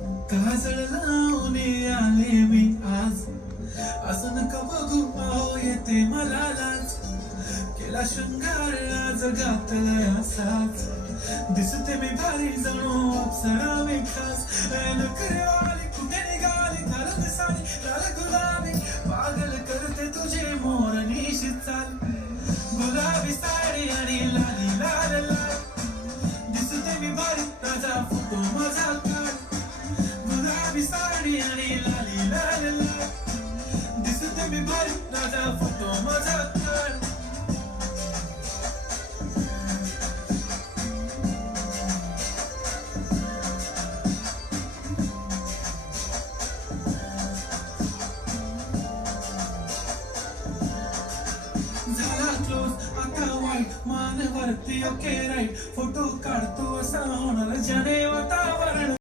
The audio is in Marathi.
काजळ लावून आले मी आज, असं नका बघू अहो येते मला लाज. केला शृंगार आज घातलाय असाच, दिसते मी भारी जणू अप्सरा मी खास. नखरेवाली कुठे निघाली घालून साडी लाल गुलाबी, पागल करते तुझे मोरनीशी चाल. गुलाबी साडी आणि लाली लाल लाल, दिसते मी भारी ताजा फोटो माझा काढ. गुलाबी साडी आणि लाली लाल लाल, दिसते मी भारी ताजा फोटो माझा काढ. झाला क्लोज आता वाईट मान वरती ओके राईट, फोटो काढतो असा होणार जने होता